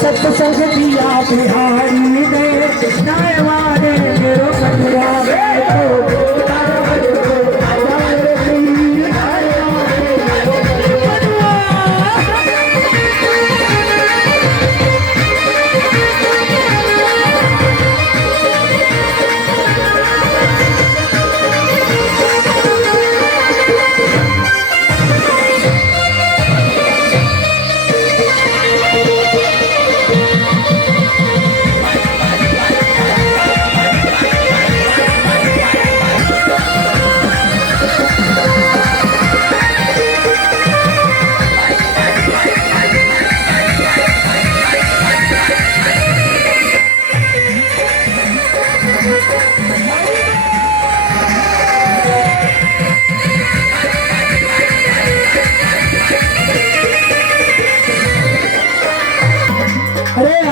सत्संग दिया बिहारी ने नायवाने मेरो कटवा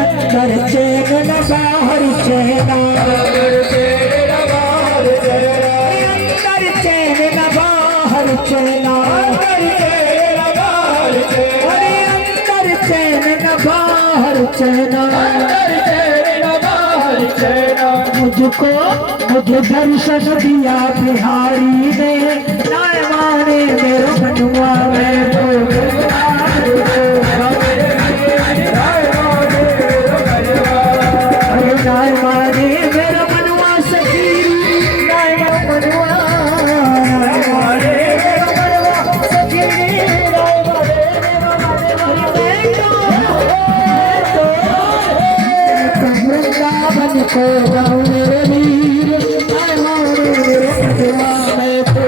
अंदर चैन बाहर चैन अंदर चैन बाहर चैन अंदर चैन बाहर चैन मुझको मुझे दर्शन दिया बिहारी ने नायवाने मेरो मनुआ में नायवाने मेरा मनुआ सखी नायवा नायवाने मेरा मनुआ सखी वृंदावन को गाँव मेरे वीर नायवाने मेरे मनुआ में तो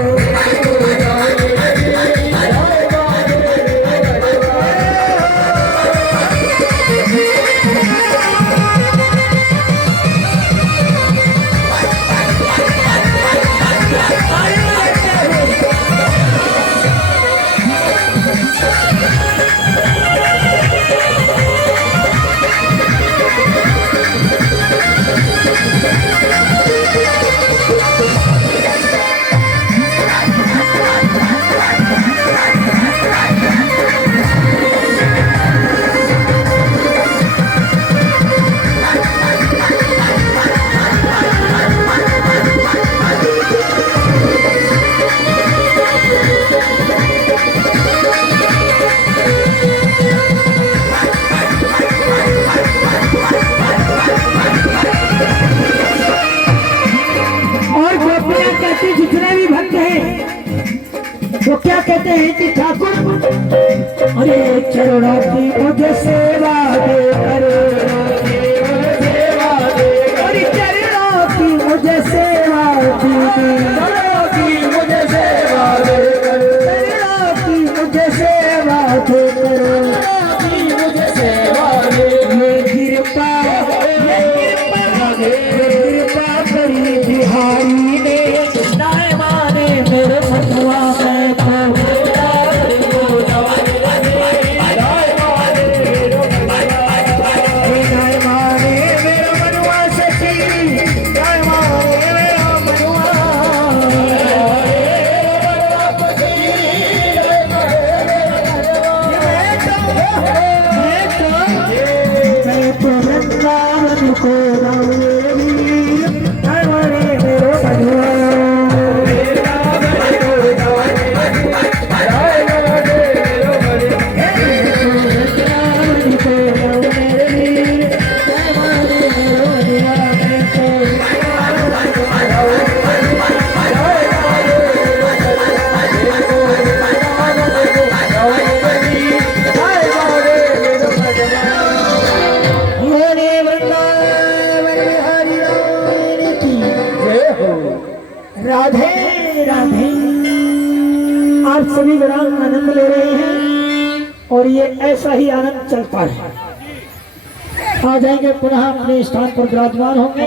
जितने भी भक्त हैं वो क्या कहते हैं कि ठाकुर अरे चरणों की मुझे सेवा दे अरे चरणों की मुझे सेवा दे चरणों की मुझे सेवा दे चरणों की मुझे सेवा दे मुझे सेवा दे कृपा करी बिहारी ने नायवाने मेरे मनुआ में नायवाने मेरे मनुआ सखी नायवाने मेरा मनुआ मैं तो वृंदावन को ये ऐसा ही आनंद चलता है। आ जाएंगे पुनः अपने स्थान पर विराजमान होंगे।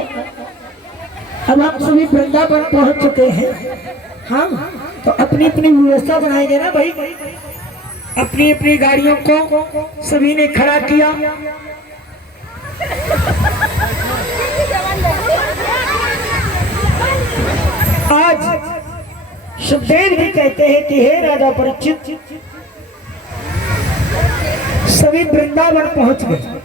अब हम सभी वृंदावन पहुंच चुके हैं। हाँ, तो अपनी अपनी व्यवस्था बनाएंगे ना भाई। अपनी अपनी गाड़ियों को सभी ने खड़ा किया। आज सुखदेव भी कहते हैं कि हे राजा परीक्षित, सभी वृंदावन पहुंच गए।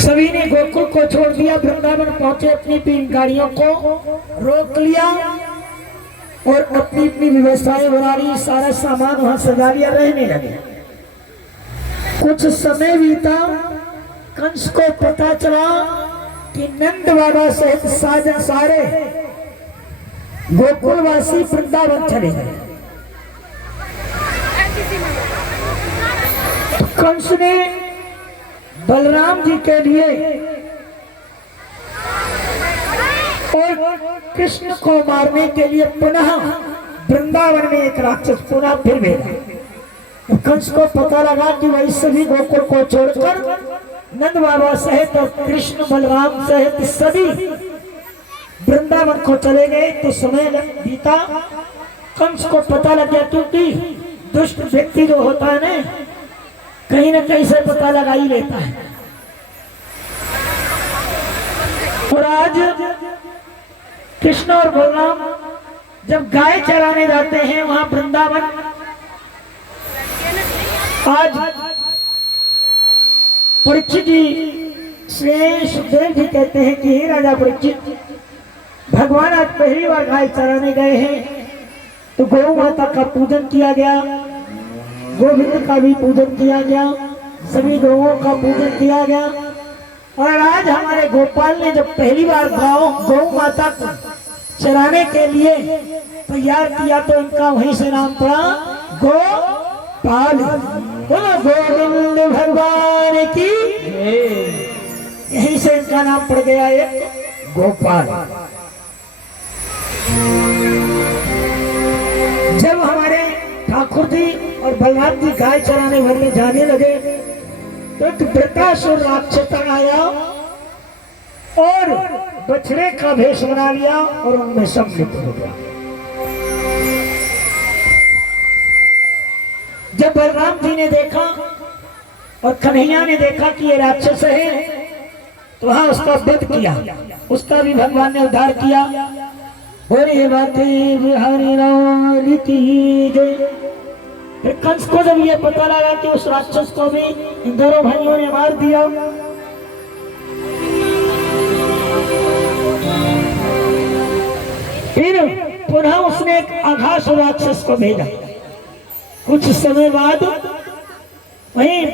सभी ने गोकुल को छोड़ दिया, वृंदावन पहुंचे, अपनी अपनी गाड़ियों को रोक लिया और अपनी अपनी व्यवस्थाएं बना ली, सारा सामान वहां सजा लिया, रहने लगे। कुछ समय बीता, कंस को पता चला कि नंद बाबा सहित साजन सारे गोकुलवासी वृंदावन चले गए। कंस ने बलराम जी के लिए और कृष्ण को मारने के लिए पुनः वृंदावन में एक राक्षस पुनः फिर भेजा। कंस को पता लगा कि वही सभी गोकुल को छोड़कर नंद बाबा सहित और कृष्ण बलराम सहित सभी वृंदावन को चले गए। तो समय बीता, कंस को पता लग गया, क्योंकि दुष्ट व्यक्ति जो होता है ना, कहीं न कहीं से पता लगा ही लेता है। और आज कृष्ण और बलराम जब गाय चराने जाते हैं वहां वृंदावन, आज परीक्षित जी से सुखदेव जी कहते हैं कि हे राजा परीक्षित, भगवान आज पहली बार गाय चराने गए हैं, तो गौ माता का पूजन किया गया, गोविंद का भी पूजन किया गया, सभी गौओं का पूजन किया गया। और आज हमारे गोपाल ने जब पहली बार गौ माता को चराने के लिए तैयार किया, तो इनका वहीं से नाम पड़ा गोपाल। बोलो गोविंद भगवान की, यहीं से इनका नाम पड़ गया एक गोपाल। जब हमारे ठाकुर जी और बलराम जी गाय चराने भरने जाने लगे, तो एक वृत्तासुर राक्षस आया और बछड़े का भेष बना लिया और उनमें सम्मिलित हो गया। जब बलराम जी ने देखा और कन्हैया ने देखा कि ये राक्षस है, तो वहां उसका वध किया, उसका भी भगवान ने उद्धार किया। और ये बातें बिहारी लाल की जय। फिर कंस को जब ये पता लगा कि उस राक्षस को भी इन दोनों भाइयों ने मार दिया, फिर पुनः उसने एक अघास राक्षस को भेजा। कुछ समय बाद वहीं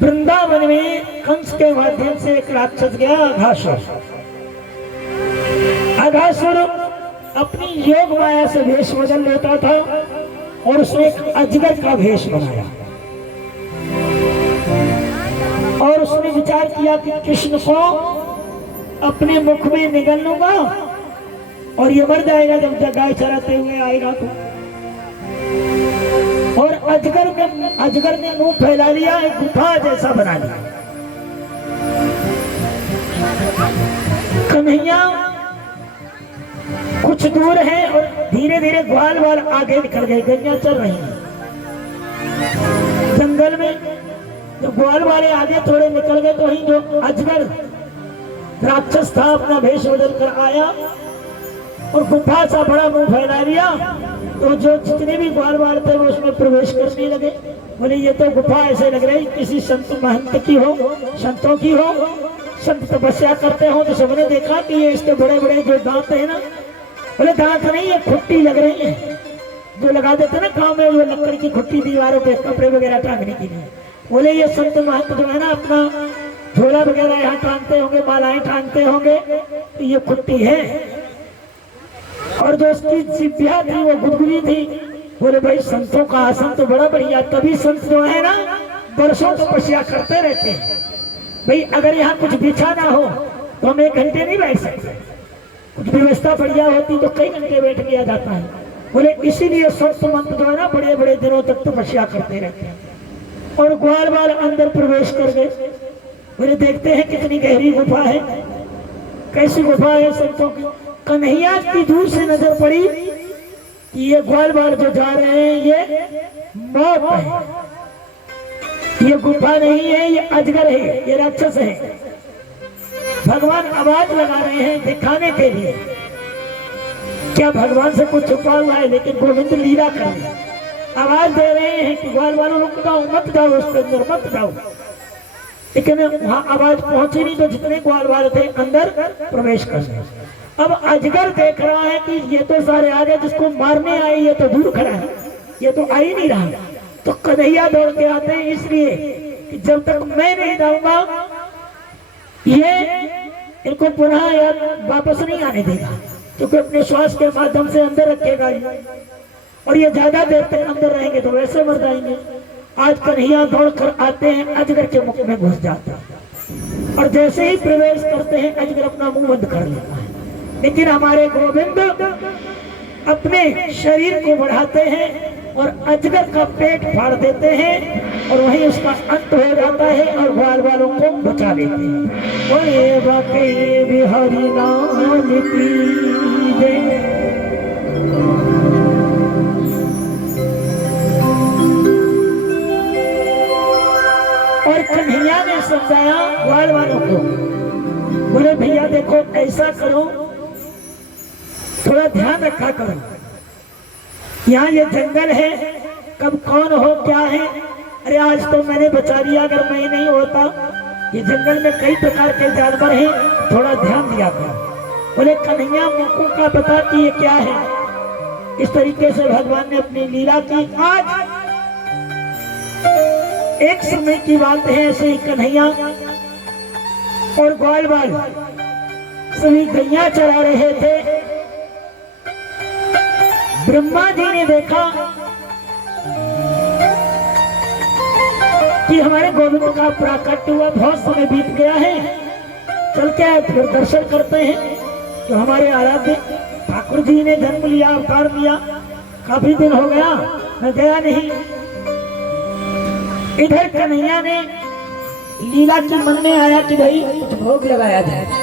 वृंदावन में कंस के माध्यम से एक राक्षस गया, अघासुर। अघासुर अपनी योग माया से भेष बदल लेता था और उसने एक अजगर का भेष बनाया। और उसने विचार किया कि कृष्ण को अपने मुख में निगल लूंगा और ये मर जाएगा जब गाय चराते हुए आएगा तो। और अजगर ने मुंह फैला लिया, एक गुफा जैसा बना लिया। कन्हैया कुछ दूर है और धीरे धीरे ग्वाल वाल आगे निकल गए, गैया चल रही हैं जंगल में। जब ग्वाल वाले आगे थोड़े निकल गए, तो वहीं जो अजगर राक्षस था अपना भेष बदल कर आया और गुफा सा बड़ा मुंह फैला लिया। तो जो जितने भी ग्वाल वाले थे वो उसमें प्रवेश करने लगे। बोले ये तो गुफा ऐसे लग रही किसी संत महंत की हो, संतों की हो, संत तपस्या करते हो। तो सबने देखा कि ये इसके बड़े बड़े जो दांत है ना, बोले दांत नहीं, ये खुट्टी लग रही है, जो लगा देते ना गाँव में, वो लकड़ी की खुट्टी दीवारों पे कपड़े वगैरह टांगने के लिए। बोले ये संत महंत जो है ना अपना झोला वगैरह यहाँ टांगते होंगे, मालाएं टांगते होंगे, तो ये खुट्टी है। और जो उसकी जिभ्या थी वो गुदगुदी थी। बोले भाई संतों का आसन तो बड़ा बढ़िया, तभी संत जो है ना वर्षों तपस्या करते रहते हैं। भाई अगर यहाँ कुछ बिछा ना हो तो हम 1 घंटे नहीं बैठ सकते, व्यवस्था बढ़िया होती तो कई घंटे बैठ किया जाता है। बोले इसीलिए सौ मंत्र जो है ना बड़े बड़े दिनों तक तपस्या करते रहते हैं। और ग्वाल वाल अंदर प्रवेश कर गए। बोले देखते हैं कितनी गहरी गुफा है। कैसी गुफा है संतों की। कन्हैया की दूर से नजर पड़ी कि ये ग्वाल वाल जो जा रहे हैं ये मौत है, ये गुफा नहीं है, ये अजगर है, ये राक्षस है। भगवान आवाज लगा रहे हैं दिखाने के लिए क्या भगवान से कुछ छुपा हुआ है, लेकिन गोविंद लीला कर रहे हैं। आवाज दे रहे हैं कि ग्वाल वालों रुक जाओ, मत जाओ, उसके अंदर मत जाओ। लेकिन वहां आवाज पहुंची नहीं तो जितने ग्वाल वाले थे अंदर प्रवेश कर गए। अब अजगर देख रहा है कि ये तो सारे आ गए, जिसको मारने आए ये तो दूर खड़ा है, ये तो आ ही नहीं रहा। तो कन्हैया दौड़ के आते हैं इसलिए कि जब तक मैं नहीं जाऊंगा ये इनको पुनः यार वापस नहीं आने देगा, क्योंकि अपने श्वास के माध्यम से अंदर रखेगा ये, और ये ज्यादा देर तक अंदर रहेंगे तो वैसे मर जाएंगे। आज कन्हैया दौड़ कर आते हैं, अजगर के मुख में घुस जाता है और जैसे ही प्रवेश करते हैं अजगर अपना मुंह बंद कर लेता है। लेकिन हमारे गोविंद अपने शरीर को बढ़ाते हैं और अजगर का पेट फाड़ देते हैं और वहीं उसका अंत हो जाता है और ग्वाल वालों को बचा लेते हैं। बोले बाके बिहारी लाल की जय। और कन्हैया ने समझाया ग्वाल वालों को, बोले भैया देखो ऐसा करो, थोड़ा ध्यान रखा करो, यहाँ ये जंगल है, कब कौन हो क्या है। अरे आज तो मैंने बचा लिया, अगर मैं नहीं होता ये जंगल में कई प्रकार के जानवर हैं, थोड़ा ध्यान दिया करो। बोले कन्हैया मुखों का पता कि ये क्या है। इस तरीके से भगवान ने अपनी लीला की। आज एक समय की बात है, ऐसे ही कन्हैया और ग्वाल वाल सभी गैया चरा रहे थे। ब्रह्मा जी ने देखा कि हमारे गोविंद का प्राकट्य हुआ, बहुत समय बीत गया है, चल के फिर दर्शन करते हैं। तो हमारे आराध्य ठाकुर जी ने जन्म लिया, अवतार लिया, काफी दिन हो गया मैं गया नहीं। इधर कन्हैया ने लीला की मन में आया कि भाई कुछ भोग लगाया जाए।